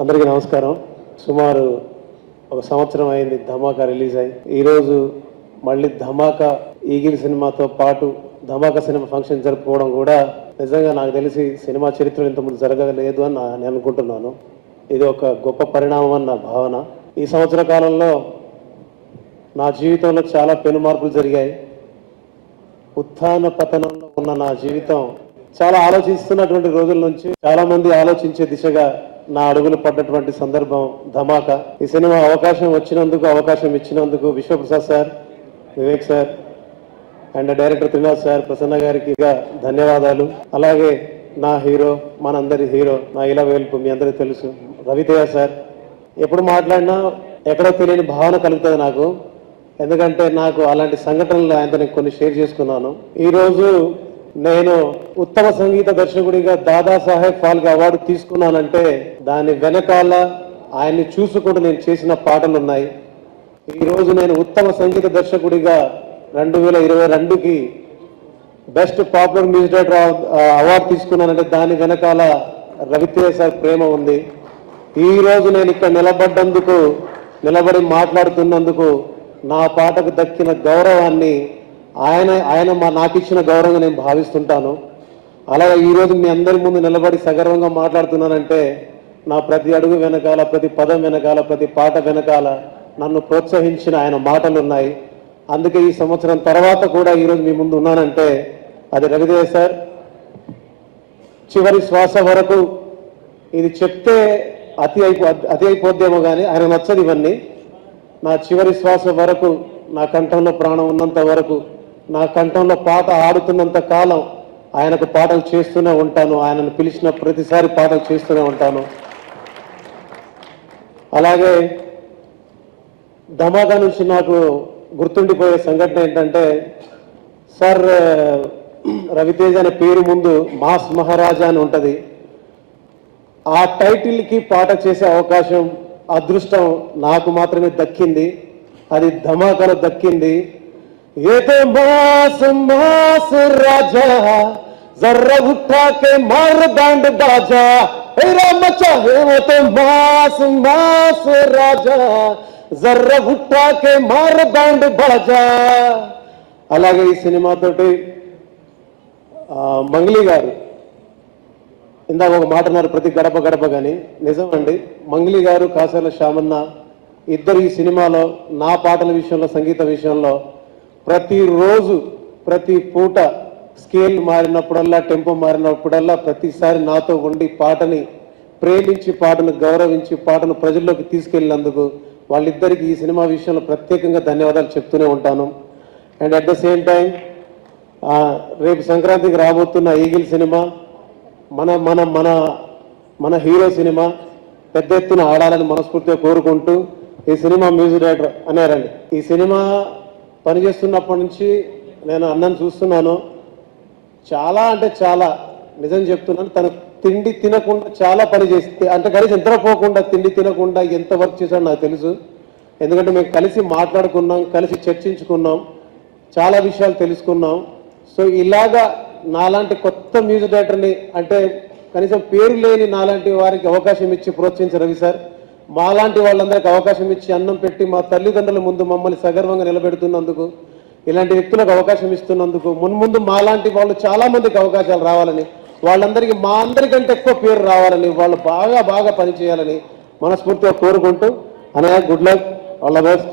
అందరికీ నమస్కారం. సుమారు ఒక సంవత్సరం అయింది ధమాకా రిలీజ్ అయ్యి. ఈరోజు మళ్ళీ ధమాకా ఈగిల్ సినిమాతో పాటు ధమాకా సినిమా ఫంక్షన్ జరుపుకోవడం కూడా నిజంగా నాకు తెలిసి సినిమా చరిత్రలో ఇంతకుముందు జరగలేదు అని నేను అనుకుంటున్నాను. ఇది ఒక గొప్ప పరిణామం అని నా భావన. ఈ సంవత్సర కాలంలో నా జీవితంలో చాలా పెను మార్పులు జరిగాయి. ఉత్థాన పతనంలో ఉన్న నా జీవితం చాలా ఆలోచిస్తున్నటువంటి రోజుల నుంచి చాలా మంది ఆలోచించే దిశగా నా అడుగులు పడ్డటువంటి సందర్భం ధమాకా. ఈ సినిమా అవకాశం ఇచ్చినందుకు Vishwaprasad sir, Vivek sir and director Trinath sir, Prasanna గారికి ధన్యవాదాలు. అలాగే నా హీరో, మనందరి హీరో, నా ఇలా వేల్పు మీ అందరికీ తెలుసు, రవితేజ సార్. ఎప్పుడు మాట్లాడినా ఎక్కడో తెలియని భావన కలుగుతుంది నాకు. ఎందుకంటే నాకు అలాంటి సంఘటనలు ఆయనతో కొన్ని షేర్ చేసుకున్నాను. ఈరోజు నేను ఉత్తమ సంగీత దర్శకుడిగా దాదాసాహెబ్ ఫాల్కే అవార్డు తీసుకున్నానంటే దాని వెనకాల ఆయన్ని చూసుకుంటూ నేను చేసిన పాటలు ఉన్నాయి. ఈరోజు నేను ఉత్తమ సంగీత దర్శకుడిగా 2022కి best popular music director award తీసుకున్నానంటే దాని వెనకాల రవితేజ సార్ ప్రేమ ఉంది. ఈరోజు నేను ఇక్కడ నిలబడి మాట్లాడుతున్నందుకు నా పాటకు దక్కిన గౌరవాన్ని ఆయన నాకు ఇచ్చిన గౌరవంగా నేను భావిస్తుంటాను. అలాగే ఈరోజు మీ అందరి ముందు నిలబడి సగర్వంగా మాట్లాడుతున్నానంటే నా ప్రతి అడుగు వెనకాల, ప్రతి పదం వెనకాల, ప్రతి పాట వెనకాల నన్ను ప్రోత్సహించిన ఆయన మాటలు ఉన్నాయి. అందుకే ఈ సంవత్సరం తర్వాత కూడా ఈరోజు మీ ముందు ఉన్నానంటే అది రవితేజ సార్. చివరి శ్వాస వరకు ఇది చెప్తే అతి అయిపోద్దేమో కానీ ఆయన నచ్చదు ఇవన్నీ. నా చివరి శ్వాస వరకు, నా కంఠంలో ప్రాణం ఉన్నంత వరకు, నా కంఠంలో పాట ఆడుతున్నంత కాలం ఆయనకు పాటలు చేస్తూనే ఉంటాను. ఆయనను పిలిచిన ప్రతిసారి పాటలు చేస్తూనే ఉంటాను. అలాగే ధమాకా నుంచి నాకు గుర్తుండిపోయే సంఘటన ఏంటంటే, సార్ రవితేజ అనే పేరు ముందు మాస్ మహారాజా అని ఉంటుంది. ఆ టైటిల్కి పాట చేసే అవకాశం, అదృష్టం నాకు మాత్రమే దక్కింది. అది ధమాకాలో దక్కింది. ये तो मास राजा जर्रा उठा के मार बैंड बाजा, तेरा मचा है वो तो मास राजा जर्रा उठा के मार बैंड बाजा. అలాగే ఈ సినిమా తోటి మంగ్లీ గారు ఇందాక ఒక మాట అన్నారు, ప్రతి గడప గడప కానీ నిజం అండి. మంగ్లీ గారు, కాసాల శ్యామన్న ఇద్దరు ఈ సినిమాలో నా పాటల విషయంలో, సంగీత విషయంలో ప్రతిరోజు, ప్రతి పూట స్కేల్ మారినప్పుడల్లా, టెంపో మారినప్పుడల్లా ప్రతిసారి నాతో ఉండి పాటని ప్రేమించి, పాటను గౌరవించి, పాటను ప్రజల్లోకి తీసుకెళ్ళినందుకు వాళ్ళిద్దరికి ఈ సినిమా విషయంలో ప్రత్యేకంగా ధన్యవాదాలు చెప్తూనే ఉంటాను. And at the same time రేపు సంక్రాంతికి రాబోతున్న ఈగిల్ సినిమా మన మన మన మన హీరో సినిమా పెద్ద ఎత్తున ఆడాలని మనస్ఫూర్తిగా కోరుకుంటూ, ఈ సినిమా మ్యూజిక్ డైరెక్టర్ అన్నారండి. ఈ సినిమా పనిచేస్తున్నప్పటి నుంచి నేను అన్నను చూస్తున్నాను. చాలా అంటే చాలా, నిజం చెప్తున్నాను, తను తిండి తినకుండా చాలా పని చేస్తే, అంటే కలిసి నిద్రపోకుండా, తిండి తినకుండా ఎంత వర్క్ చేశాడో నాకు తెలుసు. ఎందుకంటే మేము కలిసి మాట్లాడుకున్నాం, కలిసి చర్చించుకున్నాం, చాలా విషయాలు తెలుసుకున్నాం. సో ఇలాగా నాలాంటి కొత్త మ్యూజిక్ డైరెక్టర్ని, అంటే కనీసం పేరు లేని నాలాంటి వారికి అవకాశం ఇచ్చి ప్రోత్సహించారు రవి సార్. మాలాంటి వాళ్ళందరికీ అవకాశం ఇచ్చి అన్నం పెట్టి మా తల్లిదండ్రుల ముందు మమ్మల్ని సగర్వంగా నిలబెడుతున్నందుకు, ఇలాంటి వ్యక్తులకు అవకాశం ఇస్తున్నందుకు, మున్ముందు మాలాంటి వాళ్ళు చాలా మందికి అవకాశాలు రావాలని, వాళ్ళందరికీ మా అందరికంటే ఎక్కువ పేరు రావాలని, వాళ్ళు బాగా పనిచేయాలని మనస్ఫూర్తిగా కోరుకుంటూ, అన్నయ్య good luck, all the best.